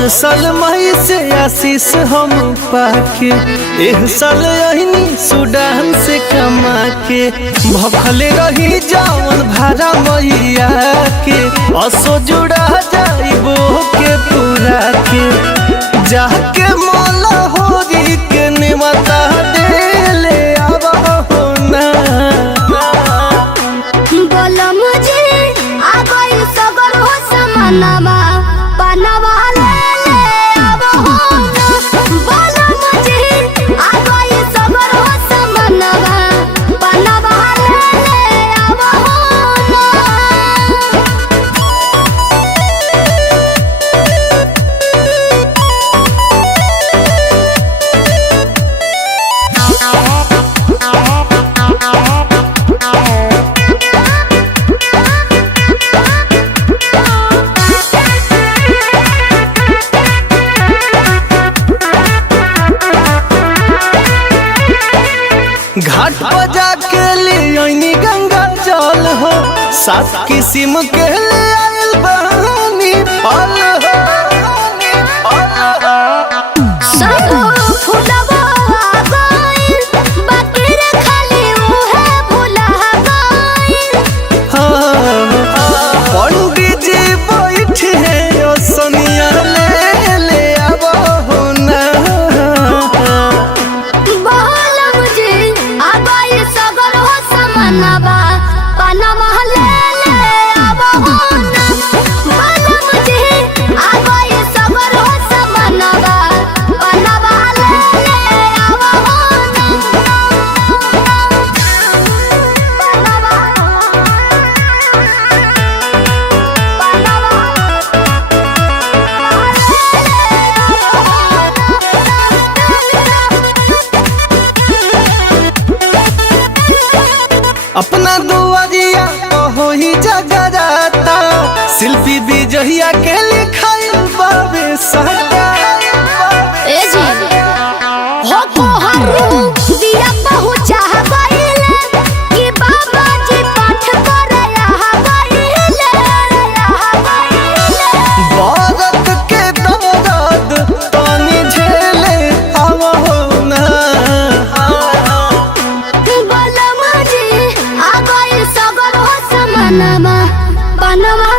हर साल मई से आशीष हम पाके एह साल अहिनी सूडान से कमा के भखले रही जावन भाड़ा मैया के असो जुड़ा जाइबो के पूरा के जाके मौला होरी के निमता देले आवा हो ना बोलो मुझे आ गई सगर हो समानवा बनवा ले अब हो ना। बोलो मुझे आ गई सगर हो समानवा बनवा ले अब हो ना। घाट बजा के लिए गंगा जल हो 7 किस्म के ले आइल बहानी फल हो सब फुलवा आ गइल बाकी रे खाली उहे भुला गइल। पंडित जी बैठे हैं सोनिया ले अब हो ना बोलो मुझे आ गई सगर हो समानवा बनवा ले अब हो ना। बोलो मुझे आ गई सगर हो समानवा बनवा ले अब हो ना। अपना दुआरिया कहो ही जगराता शिल्पी विजहिया के लिखाइल बाबे साटा ए जी हो कोहरू दिया पहुंचा गइले कि बाबा जी पाठ करे यहाँ गइले भारत के दर्द तानी झेले हम हो ना बोलो मुझे आ गई सगर हो समानवा बनवा